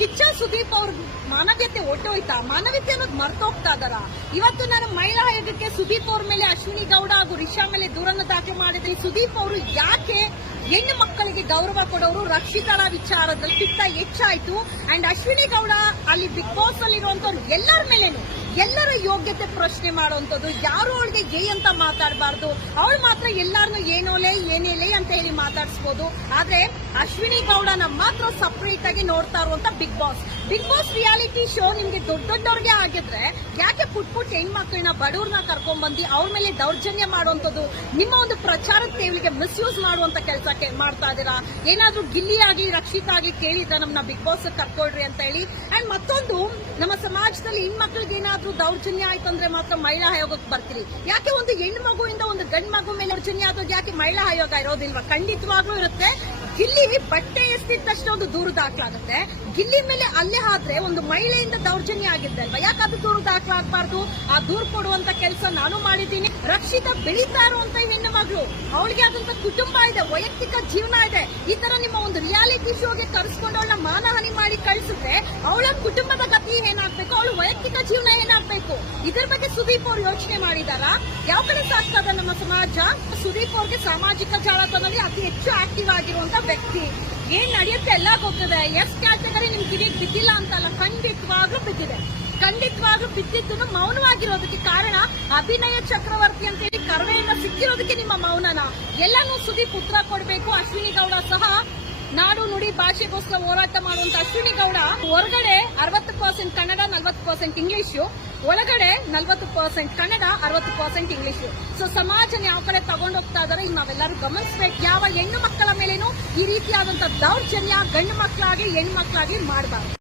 ಕಿಚ್ಚ ಸುದೀಪ್ ಅವ್ರ ಮಾನವೀಯತೆ ಹೊಟ್ಟೋಯ್ತಾ? ಮಾನವೀಯತೆ ಅನ್ನೋದು ಮರ್ತೋಗ್ತಾ ಇದಾರ? ಇವತ್ತು ನಾನು ಮಹಿಳಾ ಆಯೋಗಕ್ಕೆ ಸುದೀಪ್ ಅವ್ರ ಮೇಲೆ ಅಶ್ವಿನಿ ಗೌಡ ಹಾಗೂ ರಿಷಾ ಮೇಲೆ ದೂರನ್ನು ದಾಖಲೆ ಮಾಡಿದ್ರೆ ಸುದೀಪ್ ಅವರು ಯಾಕೆ ಹೆಣ್ಣು ಮಕ್ಕಳಿಗೆ ಗೌರವ ಕೊಡೋರು ರಕ್ಷಿತಳ ವಿಚಾರದಲ್ಲಿ ಪಿತ್ತ ಹೆಚ್ಚಾಯ್ತು. ಅಂಡ್ ಅಶ್ವಿನಿ ಗೌಡ ಅಲ್ಲಿ ಬಿಗ್ ಬಾಸ್ ಅಲ್ಲಿರುವಂತವ್ರು ಎಲ್ಲರ ಮೇಲೇನು ಎಲ್ಲರ ಯೋಗ್ಯತೆ ಪ್ರಶ್ನೆ ಮಾಡುವಂತದ್ದು, ಯಾರು ಅವಳಿಗೆ ಗೇ ಅಂತ ಮಾತಾಡಬಾರ್ದು, ಅವಳು ಮಾತ್ರ ಎಲ್ಲಾರನು ಏನೇಲೆ ಅಂತ ಹೇಳಿ ಮಾತಾಡಿಸಬಹುದು. ಆದ್ರೆ ಅಶ್ವಿನಿ ಗೌಡನ ಮಾತ್ರ ಸಪರೇಟ್ ಆಗಿ ನೋಡ್ತಾ ಇರುವಂತ ಬಿಗ್ ಬಾಸ್ ರಿಯಾಲಿಟಿ ಶೋ ನಿಮ್ಗೆ ದೊಡ್ಡವ್ರಿಗೆ ಆಗಿದ್ರೆ ಯಾಕೆ ಪುಟ್ ಹೆಣ್ಮಕ್ಳನ್ನ ಬಡವ್ರನ್ನ ಕರ್ಕೊಂಡ್ ಬಂದು ಅವ್ರ ಮೇಲೆ ದೌರ್ಜನ್ಯ ಮಾಡುವಂತದ್ದು, ನಿಮ್ಮ ಒಂದು ಪ್ರಚಾರದ ಟೇಬಲ್ಗೆ ಮಿಸ್ಯೂಸ್ ಮಾಡುವಂತ ಕೆಲಸ ಮಾಡ್ತಾ ಇದೀರಾ? ಏನಾದ್ರೂ ಗಿಲ್ಲಿ ಆಗ್ಲಿ ರಕ್ಷಿತ ಆಗ್ಲಿ ಕೇಳಿದ್ರ ನಮ್ನ ಬಿಗ್ ಬಾಸ್ ಕರ್ಕೊಳ್ರಿ ಅಂತ ಹೇಳಿ. ಅಂಡ್ ಮತ್ತೊಂದು, ನಮ್ಮ ಸಮಾಜದಲ್ಲಿ ಹೆಣ್ಮಕ್ಳಿಗೆ ಏನಾದ್ರೂ ದೌರ್ಜನ್ಯ ಆಯ್ತು ಅಂದ್ರೆ ಮಾತ್ರ ಮಹಿಳಾ ಆಯೋಗಕ್ಕೆ ಬರ್ತೀರಿ. ಯಾಕೆ ಒಂದು ಹೆಣ್ಣು ಮಗುವಿಂದ ಒಂದು ಗಂಡು ಮಗು ಮೇಲೆ ದೌರ್ಜನ್ಯ ಆದಾಗ ಯಾಕೆ ಮಹಿಳಾ ಆಯೋಗ ಇರೋದಿಲ್ವಾ? ಖಂಡಿತವಾಗ್ಲೂ ಇರುತ್ತೆ. ಗಿಲ್ಲಿ ಬಟ್ಟೆ ಎಸ್ತಿದ ತಕ್ಷಣ ಒಂದು ದೂರು ದಾಖಲಾಗುತ್ತೆ. ಗಿಲ್ಲಿ ಮೇಲೆ ಅಲ್ಲೇ ಆದ್ರೆ ಒಂದು ಮಹಿಳೆಯಿಂದ ದೌರ್ಜನ್ಯ ಆಗಿದ್ದೆ ಅಲ್ವಾ, ಯಾಕೆ ಅದು ದೂರು ದಾಖಲಾಗಬಾರ್ದು? ಆ ದೂರು ಕೊಡುವಂತ ಕೆಲಸ ನಾನು ಮಾಡಿದ್ದೀನಿ. ರಕ್ಷಿತ ಬೆಳೀತಾ ಇರುವಂತ ಹೆಣ್ಣು ಮಗಳು, ಅವಳಿಗೆ ಆದಂತ ಕುಟುಂಬ ಇದೆ, ವೈಯಕ್ತಿಕ ಜೀವನ ಇದೆ. ಈ ತರ ನಿಮ್ಮ ಒಂದು ರಿಯಾಲಿಟಿ ಶೋಗೆ ಕರೆಸ್ಕೊಂಡು ಅವಳನ್ನ ಮಾನಹಾನಿ ಮಾಡಿ ಕಳಿಸಿದ್ರೆ ಅವಳ ಕುಟುಂಬದ ಗತಿ ಏನಾಗ್ಬೇಕು, ಅವಳ ವೈಯಕ್ತಿಕ ಜೀವನ ಏನಾಗ್ಬೇಕು? ಇದ್ರ ಬಗ್ಗೆ ಸುದೀಪ್ ಅವ್ರು ಯೋಚನೆ ಮಾಡಿದಾರ? ಯಾವ ಕಡೆ ಸಾಕ್ತದ ನಮ್ಮ ಸಮಾಜ? ಸುದೀಪ್ ಅವ್ರಿಗೆ ಸಾಮಾಜಿಕ ಜಾಲತಾಣದಲ್ಲಿ ಅತಿ ಹೆಚ್ಚು ಆಕ್ಟಿವ್ ಆಗಿರುವಂತ ವ್ಯಕ್ತಿ. ಏನ್ ನಡೆಯುತ್ತೆ ಎಲ್ಲ ಗೊತ್ತಿದೆ. ಎಸ್ ಕ್ಯಾಟಗರಿ ನಿಮ್ ಕಿವಿಗೆ ಬಿದ್ದಿಲ್ಲ ಅಂತಲ್ಲ, ಖಂಡಿತವಾಗ್ಲೂ ಬಿದ್ದಿದ್ದು ಮೌನವಾಗಿರೋದಕ್ಕೆ ಕಾರಣ ಅಭಿನಯ ಚಕ್ರವರ್ತಿ ಅಂತ ಹೇಳಿ ಕರ್ವೆಯಿಂದ ಸಿಕ್ಕಿರೋದಕ್ಕೆ ನಿಮ್ಮ ಮೌನನ ಎಲ್ಲಾನು ಸುದೀಪ್ ಉತ್ತರ ಕೊಡಬೇಕು. ಅಶ್ವಿನಿ ಗೌಡ ಸಹ ನಾಡು ನುಡಿ ಭಾಷೆಗೋಸ್ಕರ ಹೋರಾಟ ಮಾಡುವಂತ ಅಶ್ವಿನಿ ಗೌಡ ಹೊರಗಡೆ 60% ಕನ್ನಡ 40% ಇಂಗ್ಲಿಷು, ಒಳಗಡೆ 40% ಕನ್ನಡ 60% ಇಂಗ್ಲಿಷು. ಸೊ ಸಮಾಜನ ಯಾವ ಕಡೆ ತಗೊಂಡೋಗ್ತಾ ಇದಾರೆ ನಾವೆಲ್ಲರೂ ಗಮನಿಸಬೇಕು. ಯಾವ ಹೆಣ್ಣು ಮಕ್ಕಳ ಮೇಲೇನು ಈ ರೀತಿಯಾದಂತಹ ದೌರ್ಜನ್ಯ ಗಂಡು ಮಕ್ಕಳಾಗಿ ಹೆಣ್ಣು ಮಕ್ಕಳಾಗಿ ಮಾಡಬಾರ್ದು.